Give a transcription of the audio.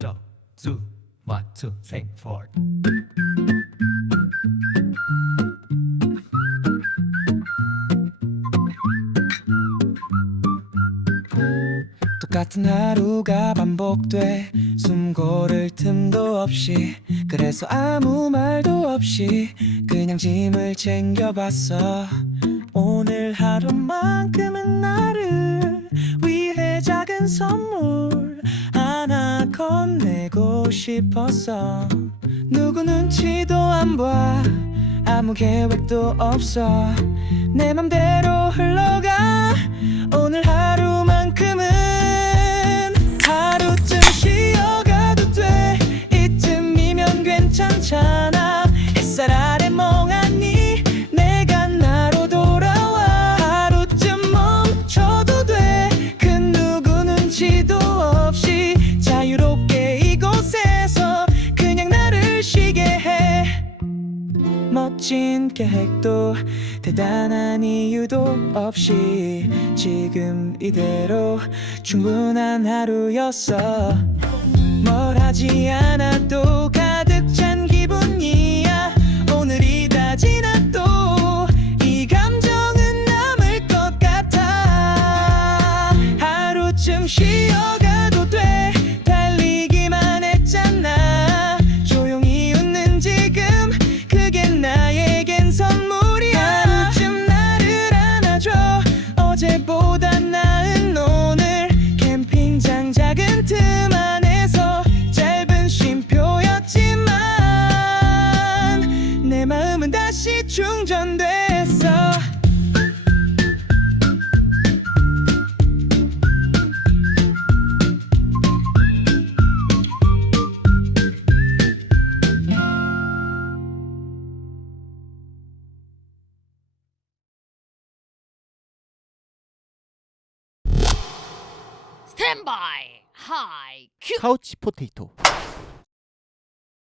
Two, two, one, two, three, four. 똑같은 하루가 반복돼 숨 고를 틈도 없이 그래서 아무 말도 없이 그냥 짐을 챙겨봤어 오늘 하루만큼은 나를 위해 작은 선물 싶었어 누구 눈치도 안 봐. 아무 계획도 없어. 내 맘대로 멋진 계획도 대단한 이유도 없이 지금 이대로 충분한 하루였어. 뭘 하지 않아도 가득 찬 기분이야. 오늘이 다 지나도 이 감정은 남을 것 같아. 하루쯤 쉬어가 어제보다 나은 오늘. 캠핑장 작은 틈 스탠바이. 하이 큐. 카우치 포테이토